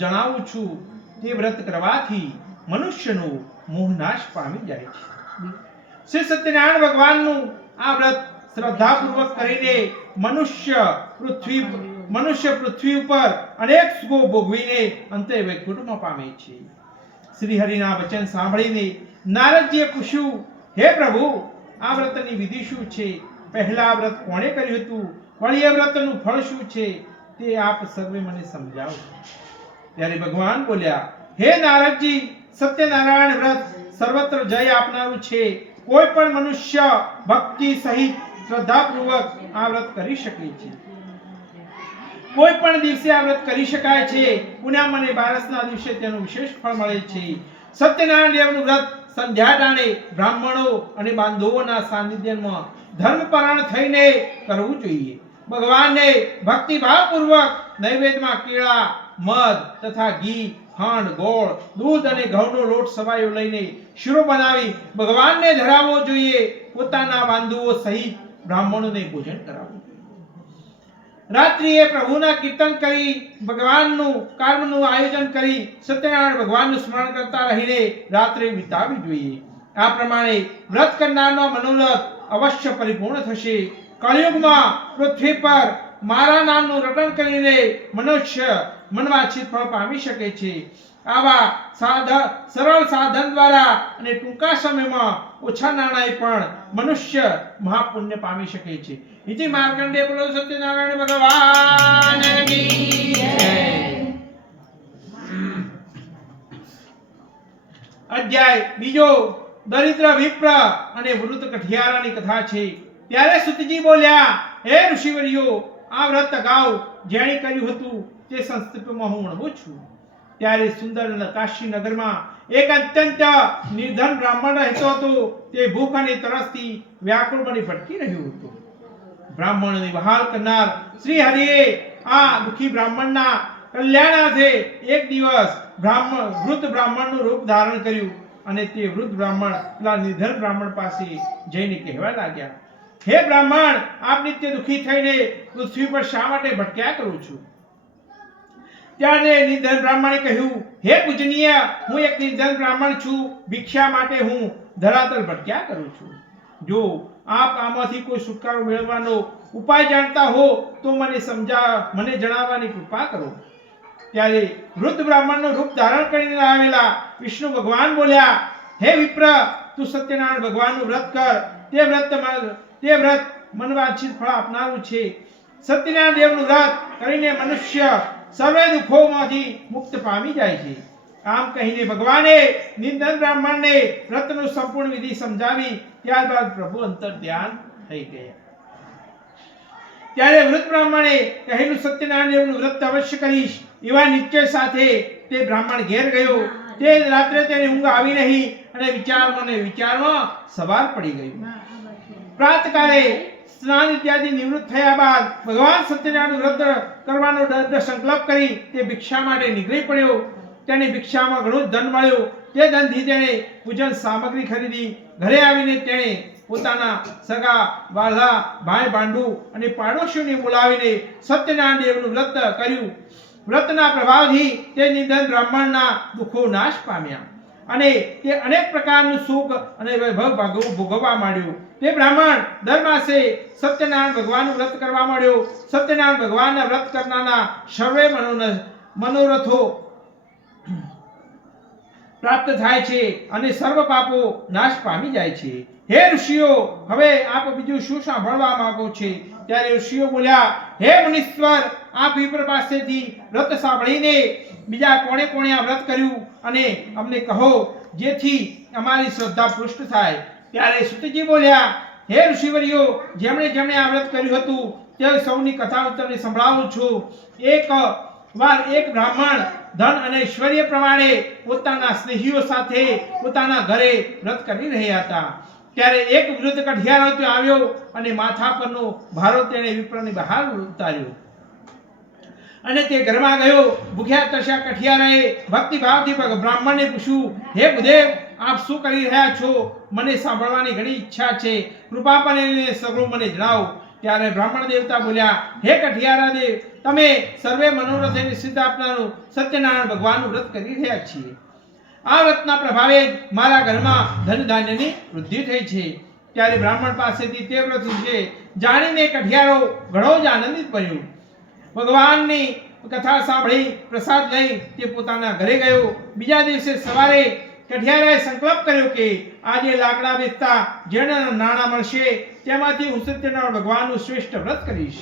જણાવું છું તે વ્રત કરવાથી મનુષ્યનો મોહ નાશ પામી જાય છે. શ્રી સત્યનારાયણ ભગવાનનું આ વ્રત શ્રદ્ધાપૂર્વક કરીને મનુષ્ય પૃથ્વી ઉપર અનેક સુખો ભોગવીને અંતે વૈકુંઠમાં પામે છે. શ્રી હરિના વચન સાંભળીને નારદજીએ પૂછ્યું, હે પ્રભુ, આ વ્રતની વિધિ શું છે? પહેલા વ્રત કોણે કર્યું હતું? વળી એ વ્રતનું ફળ શું છે? તે આપ સર્વે મને સમજાવો. ત્યારે ભગવાન બોલ્યા, હે નારદજી, સત્યનારાયણ વ્રત સર્વત્ર જય આપનારું છે. કોઈ પણ મનુષ્ય ભક્તિ સહિત શ્રદ્ધાપૂર્વક આ વ્રત કરી શકે છે. કોઈ પણ દિવસે આ વ્રત કરી શકાય છે. પૂનમ અને બારસના દિવસે તેનું વિશેષ ફળ મળે છે. સત્યનારાયણ દેવનું વ્રત સંધ્યા ટાણે બ્રાહ્મણો અને બાંધવોના સાનિધ્યમાં ધર્મપરાયણ થઈને કરવું જોઈએ. ભગવાનને ભક્તિભાવપૂર્વક નૈવેદ્યમાં કેળા, મધ તથા ઘી, ખાંડ, ગોળ, દૂધ અને ઘઉંનો લોટ સવાયો લઈને શીરો બનાવી ભગવાનને ધરાવવો જોઈએ. પોતાના બાંધવો સહિત બ્રાહ્મણોને ભોજન કરાવવું જોઈએ. રાત્રિએ પ્રભુના કીર્તન કરી ભગવાનનું કર્મનું આયોજન કરી સત્યનારાયણ ભગવાનનું સ્મરણ કરતા રહીને રાત્રે વિતાવવી જોઈએ. આ પ્રમાણે વ્રત કરનારનો મનોરથ અવશ્ય પરિપૂર્ણ થશે. કળિયુગમાં પૃથ્વી પર મારા નામનું રટણ કરીને મનુષ્ય મનવાંછિત ફળ પામી શકે છે. આવા સરળ સાધન દ્વારા અને ટૂંકા સમયમાં ઓછા નાણાંએ પણ મનુષ્ય મહાપુણ્ય પામી શકે છે. ઇતિ માર્કંડેય બોલો સત્યનારાયણ ભગવાન કી જય. અધ્યાય બીજો દરિદ્ર વિપ્ર અને વૃદ્ધ કઠિયારાની કથા છે. ત્યારે સુતજી બોલ્યા, હે ઋષિવર્યો, આ વ્રત અગાઉ જેણે કર્યું હતું તે સંસ્કૃતમાં હું વણવું છું. ત્યારે સુંદર કાશી નગરમાં એક અત્યંત નિર્ધન બ્રાહ્મણ રહેતો હતો. તે ભૂખ અને તરસથી વ્યાકુળ બની ભટકી રહ્યો હતો. બ્રાહ્મણને વહાલ કરનાર શ્રી હરિએ આ દુઃખી બ્રાહ્મણના કલ્યાણાર્થે એક દિવસ વૃદ્ધ બ્રાહ્મણનું રૂપ ધારણ કર્યું અને તે વૃદ્ધ બ્રાહ્મણ પેલા નિર્ધન બ્રાહ્મણ પાસે જઈને કહેવા લાગ્યા, હે બ્રાહ્મણ, આપ નિત્ય દુઃખી થઈને પૃથ્વી પર શા માટે ભટક્યા કરું છું? ત્યારે નિર્ધન બ્રાહ્મણે કહ્યું, હે પૂજનીય, હું એક નિર્ધન બ્રાહ્મણ છું. ભિક્ષા માટે હું ધરાતલ ભટક્યા કરું છું. જો આપ આમાંથી કોઈ છુટકારો મેળવવાનો ઉપાય જાણતા હો તો મને જણાવવાની કૃપા કરો. ત્યારે વૃદ્ધ બ્રાહ્મણનું રૂપ ધારણ કરીને આવેલા વિષ્ણુ ભગવાન બોલ્યા, હે વિપ્ર, તું સત્યનારાયણ ભગવાનનું વ્રત કર. તે વ્રત મનવાંછિત ફળ આપનારું છે. સત્યનારાયણ દેવનું વ્રત કરીને મનુષ્ય સર્વે દુઃખોમાંથી મુક્ત પામી જાય છે. આમ કહીને ભગવાને નિર્ધન બ્રાહ્મણને વ્રતનું સંપૂર્ણ વિધિ સમજાવી. ત્યારબાદ પ્રભુ અંતર ધ્યાન થઈ ગયા. ત્યારે વૃદ્ધ બ્રાહ્મણે કહેલું, સત્યનારાયણ દેવનું વ્રત અવશ્ય કરીશ એવા નિશ્ચય સાથે તે બ્રાહ્મણ ઘેર ગયો. તે રાત્રે તેને ઊંઘ આવી નહીં અને વિચારમાં સવાર પડી ગયું. પ્રાતકાળે સ્નાન ઇત્યાદિ નિવૃત્ત થયા બાદ ભગવાન સત્યનારાયણ વ્રત કરવાનો દ્રઢ સંકલ્પ કરી તે ભિક્ષા માટે નીકળી પડ્યો. તેને ભિક્ષામાં ઘણું ધન મળ્યું. તે ધનથી તેણે પૂજન સામગ્રી ખરીદી. ઘરે આવીને તેણે પોતાના સગા વાલા, ભાઈ ભાંડુ અને પાડોશીઓને બોલાવીને સત્યનારાયણ દેવનું વ્રત કર્યું. વ્રતના પ્રભાવથી તે નિર્ધન બ્રાહ્મણના દુઃખો નાશ પામ્યા અને તે અનેક પ્રકારનું સુખ અને વૈભવ ભોગવવા માંડ્યો. તે બ્રાહ્મણ દર માસે સત્યનારાયણ ભગવાનનું વ્રત કરવા માંડ્યો. સત્યનારાયણ ભગવાનના વ્રત કરનારના સર્વે મનોરથો પ્રાપ્ત થાય છે અને સર્વ પાપો નાશ પામી જાય છે. હે ઋષિઓ, હવે આપ બીજું શું સાંભળવા માંગો છે? ત્યારે ઋષિઓ બોલ્યા, હે મુનીશ્વર, આપ વિપ્ર પાસેથી વ્રત સાંભળીને બીજા કોણે આ વ્રત કર્યું અને અમને કહો, જેથી અમારી શ્રદ્ધા પુષ્ટ થાય. ત્યારે સુતજી બોલ્યા, હે ઋષિવર્યો, જેમણે આ વ્રત કર્યું હતું તે સૌની કથા હું તમને સંભળાવું છું. એક બ્રાહ્મણ ધન અને ઐશ્વર્ય પ્રમાણે પોતાના સ્નેહીઓ સાથે પોતાના ઘરે વ્રત કરી રહ્યા હતા. ત્યારે એક વૃદ્ધ કઠિયારો ત્યાં આવ્યો અને માથા પરનો ભારો તેણે વિપ્રની બહાર ઉતાર્યો અને તે ઘરમાં ગયો. ભૂખ્યા તરસ્યા કઠિયારાએ ભક્તિભાવથી બ્રાહ્મણને પૂછ્યું, હે ભૂદેવ, આપ શું કરી રહ્યા છો? મને સાંભળવાની ઘણી ઈચ્છા છે. કૃપા કરીને સગળું મને જણાવો. ત્યારે બ્રાહ્મણ દેવતા બોલ્યા, હે કઠિયારા દેવ, તમે સર્વે મનોરથને સિદ્ધ આપનારું સત્યનારાયણ ભગવાનનું વ્રત કરી રહ્યા છીએ. આ વ્રતના પ્રભાવે જ મારા ઘરમાં ધન ધાન્યની વૃદ્ધિ થઈ છે. ત્યારે બ્રાહ્મણ પાસેથી તે વ્રત વિશે જાણીને કઠિયારો ઘણો જ આનંદિત બન્યો. ભગવાનની કથા સાંભળી પ્રસાદ લઈ તે પોતાના ઘરે ગયો. બીજા દિવસે સવારે કઠિયારાએ સંકલ્પ કર્યો કે આજે લાકડા વેચતા જેના નાણાં મળશે તેમાંથી હું સત્યનારાયણ ભગવાનનું શ્રેષ્ઠ વ્રત કરીશ.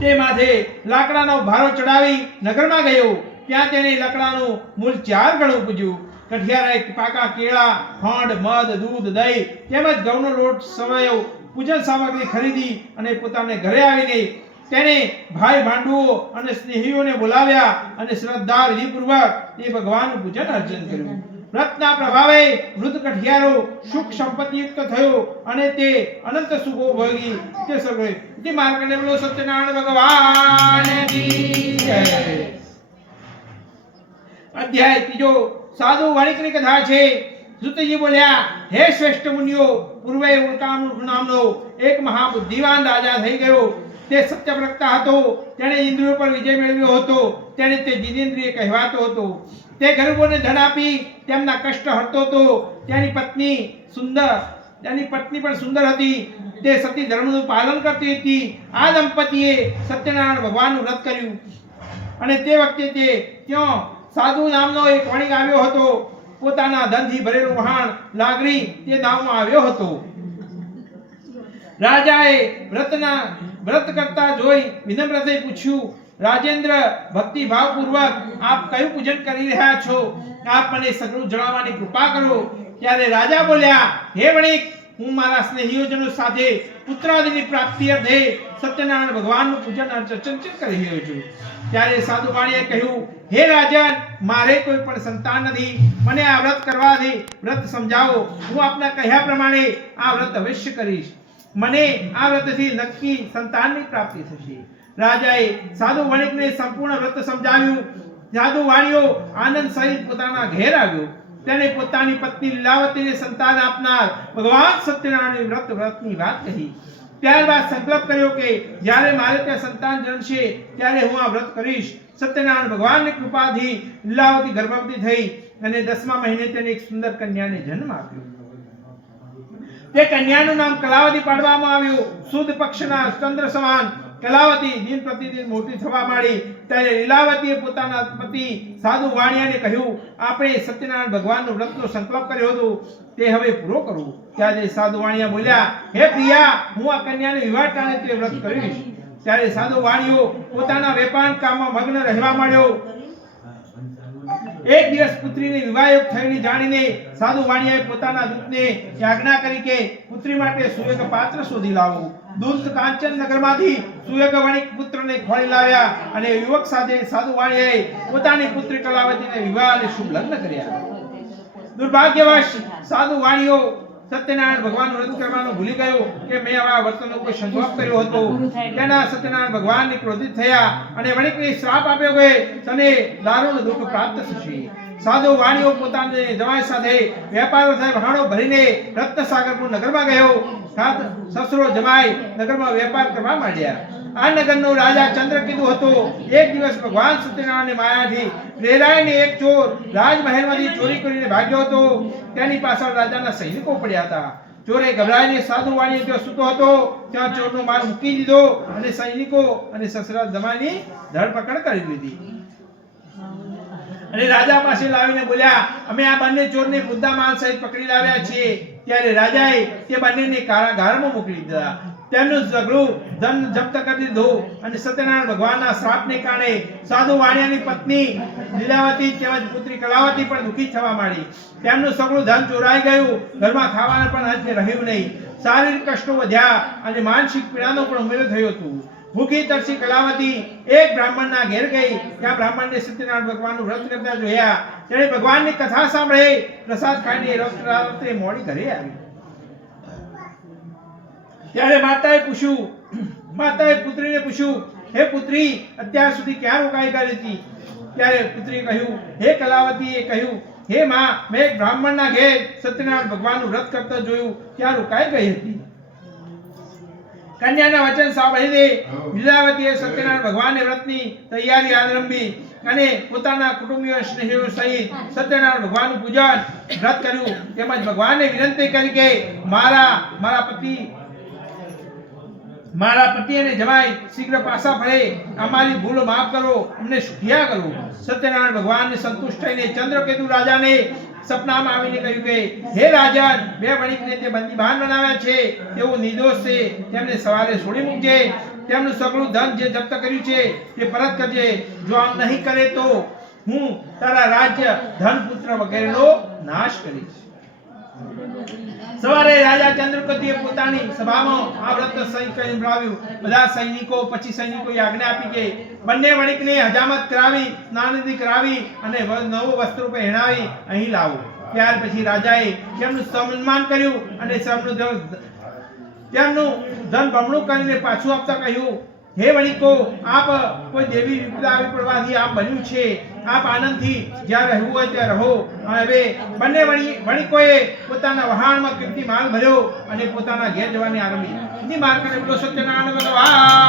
તે માથે લાકડાનો ભારો ચડાવી નગરમાં ગયો. ત્યાં તેને લાકડાનું મૂળ 4 ગણું પૂજ્યું. કઠિયારાએ પાકા કેળા, ખાંડ, મધ, દૂધ, દહીં તેમજ ઘઉંનો લોટ સવયવ પૂજન સામગ્રી ખરીદી અને પોતાને ઘરે આવીને તેને ભાઈ ભાંડુઓ અને સ્નેહીઓને બોલાવ્યા અને શ્રદ્ધા વિધિપૂર્વક તે ભગવાનનું પૂજન અર્ચન કર્યું. વ્રતના પ્રભાવે વૃદ્ધ કઠિયારો સુખ સંપત્તિયુક્ત થયો અને તે અનંત સુખો ભોગી તે સર્વે તે માર્કંડેય બોલો સત્યનારાયણ ભગવાનની જય. અધ્યાય 3 સાધુ વણિકની કથા છે. સુતજી બોલ્યા, હે શ્રેષ્ઠ મુનિઓ, પૂર્વે ઉલ્કામુખ નામનો એક મહાબુદ્ધિવાન રાજા થઈ ગયો. તે સત્યવ્રતા હતો. તેણે ઇન્દ્રિયો પર વિજય મેળવ્યો હતો. તેણે તે જીનેન્દ્રિય કહેવાતો હતો. તે ગરીબોને ધન આપી તેમના કષ્ટ હરતો હતો. તેની પત્ની પણ સુંદર હતી. તે સતી ધર્મનું પાલન કરતી હતી. આ દંપતીએ સત્યનારાયણ ભગવાનનું વ્રત કર્યું અને તે વખતે તે ત્યાં સાધુ નામનો એક વણિક આવ્યો હતો. પોતાના ધનથી ભરેલું વહાણ લાગણી તે નામમાં આવ્યો હતો. રાજાએ વ્રત કરતા જોઈ વિનમ્રતાથી પૂછ્યું, રાજેન્દ્ર, ભક્તિ ભાવપૂર્વક આપ કયું પૂજન કરી રહ્યા છો? આપ મને સઘળું જણાવવાની કૃપા કરો. ત્યારે રાજા બોલ્યા, હે વણિક, હું મારા સ્નેહીજનો સાથે પુત્રાદિની પ્રાપ્તિ અર્થે સત્યનારાયણ ભગવાનનું પૂજન અર્ચન કરી રહ્યો છું. ત્યારે સાધુ વાણીએ કહ્યું, હે રાજન, મારે કોઈ પણ સંતાન નથી. મને આ વ્રત કરવાથી વ્રત સમજાવો. હું આપના કહ્યા પ્રમાણે આ વ્રત અવશ્ય કરીશ. મને આ વ્રતથી નક્કી સંતાનની પ્રાપ્તિ થશે. રાજાએ સાધુ વણિકને સંપૂર્ણ વ્રત સમજાવ્યું. સાધુ વાણીઓ આનંદ સહિત પોતાના ઘેર આવ્યો. તેણે પોતાની પત્ની લીલાવતીને સંતાન આપનાર ભગવાન સત્યનારાયણ વ્રતની વાત કહી. ત્યારબાદ સંકલ્પ કર્યો કે જ્યારે મારે ત્યાં સંતાન જન્મશે ત્યારે હું આ વ્રત કરીશ. સત્યનારાયણ ભગવાનની કૃપાથી લીલાવતી ગર્ભવતી થઈ અને 10મા મહિને તેને એક સુંદર કન્યાને જન્મ આપ્યો. તે કન્યાનું નામ કલાવતી પાડવામાં આવ્યું. સુદ પક્ષના ચંદ્ર સમાન કલાવતી દિન પ્રતિદિન મોટી થવા માંડી. ત્યારે લીલાવતીએ પોતાના પતિ સાધુ વાણિયાને કહ્યું, આપણે સત્યનારાયણ ભગવાનનું વ્રતનો સંકલ્પ કર્યો હતો તે હવે પૂરો કરવું. ત્યારે સાધુ વાણિયા બોલ્યા, હે પ્રિયા, હું આ કન્યાને વિવાહ ટાણે તે વ્રત કરીશ. ત્યારે સાધુ વાણિયો પોતાના વેપાર કામમાં મગ્ન રહેવા માંડ્યો. એક દિવસ પુત્રીને વિવાહયોગ થઈને જાણીને સાધુ વાણિયાએ પોતાના દૂતને આજ્ઞા કરી કે પુત્રી માટે સુયોગ્ય પાત્ર શોધી લાવો. દૂત કાંચન નગરમાંથી સુયોગ્ય વણિક પુત્રને ખોળી લાવ્યા અને યુવક સાથે સાધુ વાણિયાએ પોતાની પુત્રી કલાવતીને વિવાહ અને શુભ લગ્ન કર્યા. દુર્ભાગ્યવશ સાધુ વાણિયો સત્યનારાયણ ભગવાનનું વ્રત કરવાનું ભૂલી ગયો કે મેં આવા વર્તનનો કોઈ સંકલ્પ કર્યો હતો. તેના સત્યનારાયણ ભગવાનની ક્રોધિત થયા અને વણિકને શ્રાપ આપ્યો કે તને દારૂણ દુઃખ પ્રાપ્ત થશે. સાધુ વાણિયો પોતાના જમાઈ સાથે વેપાર વહાણો ભરીને રત્નસાગરપુર નગરમાં ગયો. સસરો જમાઈ નગરમાં વેપાર કરવા માંડ્યા. આ નગરનો રાજા ચંદ્રકેતુ હતો. એક દિવસ ભગવાન સત્યનારાયણની માયાથી પ્રેરાઈને એક ચોર રાજમહેલમાંથી ચોરી કરીને ભાગ્યો હતો. તેની પાછળ રાજાના સૈનિકો પડ્યા હતા. ચોરે ગભરાઈને સાધુ વાણીએ ત્યાં સૂતો હતો ત્યાં ચોરનો માર મૂકી દીધો અને સૈનિકો અને સસરા જમાઈની ધરપકડ કરી લીધી અને રાજા પાસે લાવીને બોલ્યા, અમે આ બંને ચોરને મુદ્દા માલ સહિત પકડી લાવ્યા છીએ. ત્યારે રાજાએ તે બંનેને કારાગારમાં મોકલી દીધા. તેમનું સઘળું ધન જપ્ત કરી દીધું અને સત્યનારાયણ ભગવાનના શ્રાપને કારણે સાધુ વાણિયાની પત્ની લીલાવતી તેમજ પુત્રી કલાવતી પણ દુઃખી થવા માંડી. તેમનું સઘળું ધન ચોરાઈ ગયું. ઘરમાં ખાવાનું પણ અંતે રહ્યું નહીં. શારીરિક કષ્ટો વધ્યા અને માનસિક પીડાનો પણ ઉમેરો થયો હતો. ભૂખી તરસી કલાવતી એક બ્રાહ્મણના ઘેર ગઈ. ત્યાં બ્રાહ્મણને સત્યનારાયણ ભગવાનનું વ્રત કરતા જોયા. તેણે ભગવાનની કથા સાંભળી. પ્રસાદ ખાઈને રાત્રે મોડી ઘરે આવી. ત્યારે માતાએ પુત્રીને પૂછ્યું, હે પુત્રી, અત્યાર સુધી ક્યાં રોકાઈ ગઈ હતી? ત્યારે પુત્રીએ કહ્યું, હે કલાવતીએ કહ્યું, હે માં, મેં એક બ્રાહ્મણના ઘેર સત્યનારાયણ ભગવાનનું વ્રત કરતા જોયું, ત્યાં રોકાઈ ગઈ હતી. કન્યાના વચન સાંભળીને લીલાવતીએ સત્યનારાયણ ભગવાનને વ્રતની તૈયારી આરંભી અને પોતાના કુટુંબીઓ સ્નેહીઓ સહિત સત્યનારાયણ ભગવાનનું પૂજન વ્રત કર્યું. તેમજ ભગવાનને વિનંતી કરી કે મારા પતિ અને જમાઈ શીઘ્ર પાછા ફરે, અમારી ભૂલ માફ કરો, અમને સુખિયા કરો. સત્યનારાયણ ભગવાનને સંતુષ્ટ થઈને ચંદ્રકેતુ રાજાને સપનામાં આવીને કહ્યું કે હે રાજન, બે વણિકને તે બંદીવાન બનાવ્યા છે, તેઓ નિર્દોષ છે, તેમને સવારે છોડી મૂકજે. તેમનું સગળું ધન જે જપ્ત કર્યું છે તે પરત કરજે. જો આમ નહીં કરે તો હું તારા રાજ્ય, ધન, પુત્ર વગેરેનો નાશ કરીશ. સવારે રાજા ચંદ્રકેતુએ પોતાની સભામાં આ વ્રત સંભળાવ્યું. બધા સૈનિકો પછી સૈનિકોએ આજ્ઞા આપી કે બંને વણિકને હજામત કરાવી, સ્નાનાદિ કરાવી અને નવો વસ્ત્રો પહેરાવી અહીં લાવો. ત્યાર પછી રાજાએ તેમનું સન્માન કર્યું અને તેમનું ધન બમણું કરીને પાછું આપતા કહ્યું, હે વણિકો, આપ કોઈ દેવી વિપદા આવી પડવાથી આપ બન્યું છે. આપ આનંદથી જ્યાં રહેવું હોય ત્યાં રહો. હવે બંને વણિકોએ પોતાના વહાણમાં કિંમતી માલ ભર્યો અને પોતાના ઘેર જવાની આરંભી. માર્ગ બોલો સત્યનારાયણ ભગવાન.